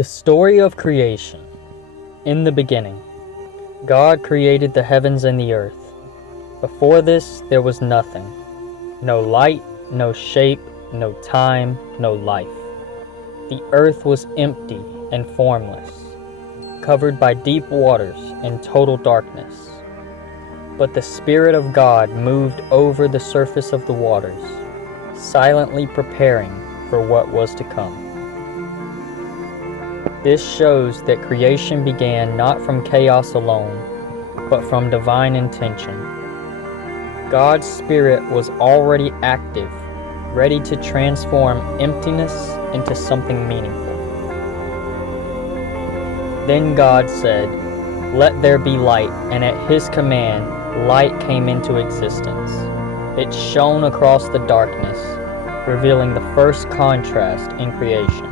The story of creation. In the beginning, God created the heavens and the earth. Before this, there was nothing. No light, no shape, no time, no life. The earth was empty and formless, covered by deep waters and total darkness. But the Spirit of God moved over the surface of the waters, silently preparing for what was to come. This shows that creation began not from chaos alone, but from divine intention. God's Spirit was already active, ready to transform emptiness into something meaningful. Then God said, "Let there be light," and at His command, light came into existence. It shone across the darkness, revealing the first contrast in creation.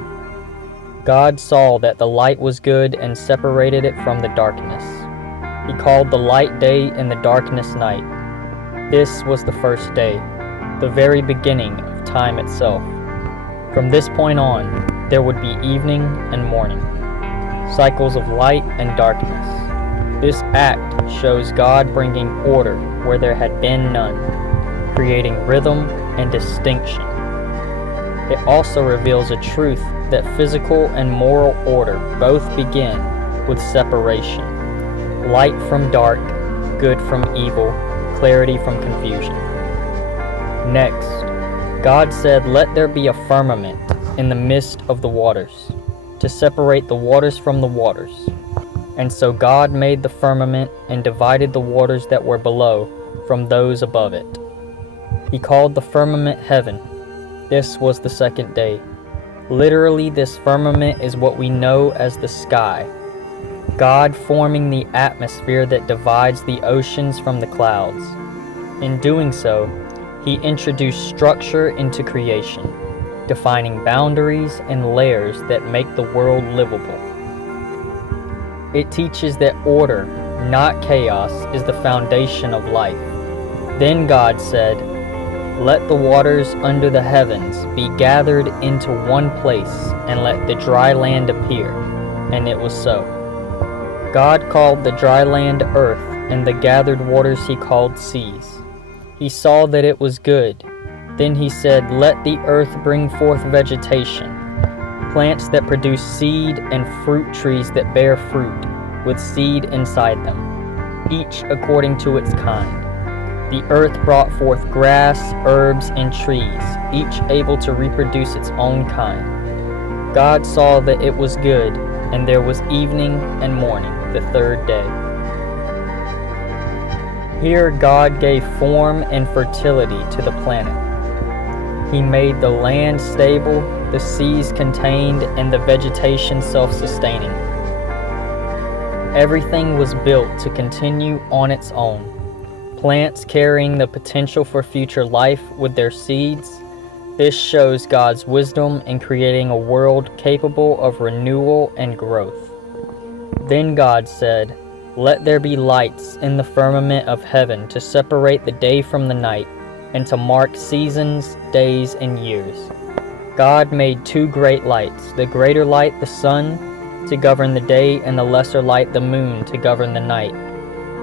God saw that the light was good and separated it from the darkness. He called the light day and the darkness night. This was the first day, the very beginning of time itself. From this point on, there would be evening and morning, cycles of light and darkness. This act shows God bringing order where there had been none, creating rhythm and distinction. It also reveals a truth that physical and moral order both begin with separation. Light from dark, good from evil, clarity from confusion. Next, God said, "Let there be a firmament in the midst of the waters, to separate the waters from the waters." And so God made the firmament and divided the waters that were below from those above it. He called the firmament heaven. This was the second day. Literally, this firmament is what we know as the sky, God forming the atmosphere that divides the oceans from the clouds. In doing so, He introduced structure into creation, defining boundaries and layers that make the world livable. It teaches that order, not chaos, is the foundation of life. Then God said, "Let the waters under the heavens be gathered into one place, and let the dry land appear." And it was so. God called the dry land earth, and the gathered waters He called seas. He saw that it was good. Then He said, "Let the earth bring forth vegetation, plants that produce seed, and fruit trees that bear fruit, with seed inside them, each according to its kind." The earth brought forth grass, herbs, and trees, each able to reproduce its own kind. God saw that it was good, and there was evening and morning, the third day. Here God gave form and fertility to the planet. He made the land stable, the seas contained, and the vegetation self-sustaining. Everything was built to continue on its own. Plants carrying the potential for future life with their seeds. This shows God's wisdom in creating a world capable of renewal and growth. Then God said, "Let there be lights in the firmament of heaven to separate the day from the night, and to mark seasons, days, and years." God made two great lights, the greater light the sun to govern the day, and the lesser light the moon to govern the night.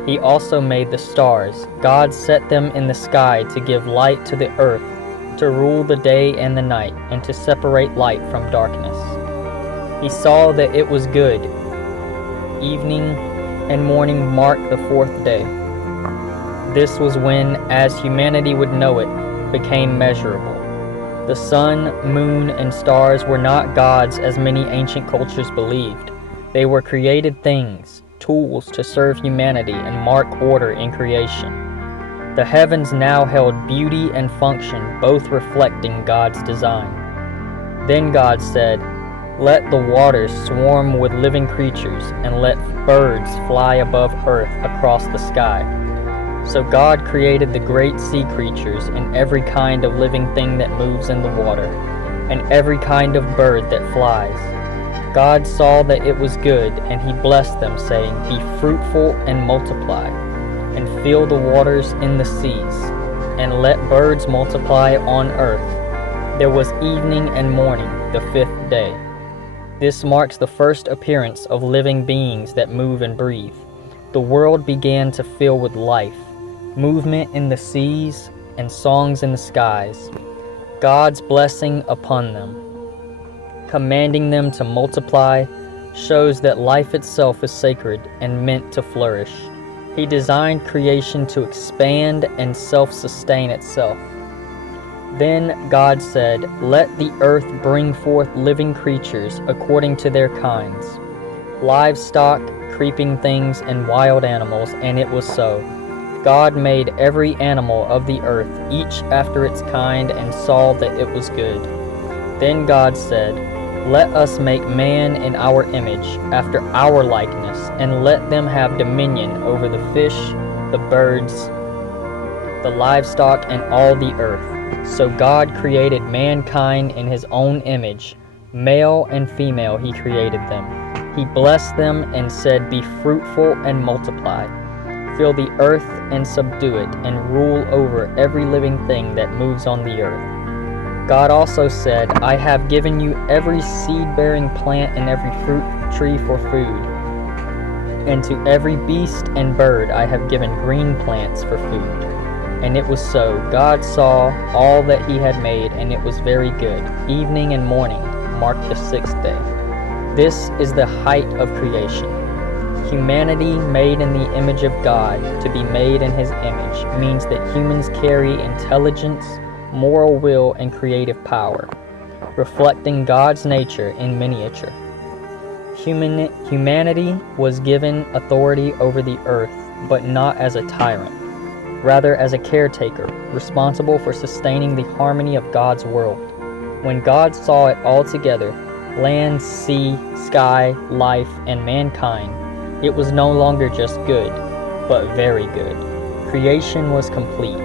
He also made the stars. God set them in the sky to give light to the earth, to rule the day and the night, and to separate light from darkness. He saw that it was good. Evening and morning marked the fourth day. This was when, as humanity would know it, became measurable. The sun, moon, and stars were not gods as many ancient cultures believed. They were created things, tools to serve humanity and mark order in creation. The heavens now held beauty and function, both reflecting God's design. Then God said, "Let the waters swarm with living creatures, and let birds fly above earth across the sky." So God created the great sea creatures and every kind of living thing that moves in the water, and every kind of bird that flies. God saw that it was good, and He blessed them, saying, "Be fruitful and multiply, and fill the waters in the seas, and let birds multiply on earth." There was evening and morning, the fifth day. This marks the first appearance of living beings that move and breathe. The world began to fill with life, movement in the seas, and songs in the skies. God's blessing upon them, commanding them to multiply, shows that life itself is sacred and meant to flourish. He designed creation to expand and self-sustain itself. Then God said, "Let the earth bring forth living creatures according to their kinds, livestock, creeping things, and wild animals," and it was so. God made every animal of the earth, each after its kind, and saw that it was good. Then God said, "Let us make man in our image, after our likeness, and let them have dominion over the fish, the birds, the livestock, and all the earth." So God created mankind in his own image. Male and female he created them. He blessed them and said, "Be fruitful and multiply. Fill the earth and subdue it, and rule over every living thing that moves on the earth." God also said, "I have given you every seed-bearing plant and every fruit tree for food, and to every beast and bird I have given green plants for food." And it was so. God saw all that he had made, and it was very good. Evening and morning marked the sixth day. This is the height of creation. Humanity made in the image of God, to be made in his image, means that humans carry intelligence, moral will, and creative power, reflecting God's nature in miniature. Humanity was given authority over the earth, but not as a tyrant, rather as a caretaker, responsible for sustaining the harmony of God's world. When God saw it all together, land, sea, sky, life, and mankind, it was no longer just good, but very good. Creation was complete.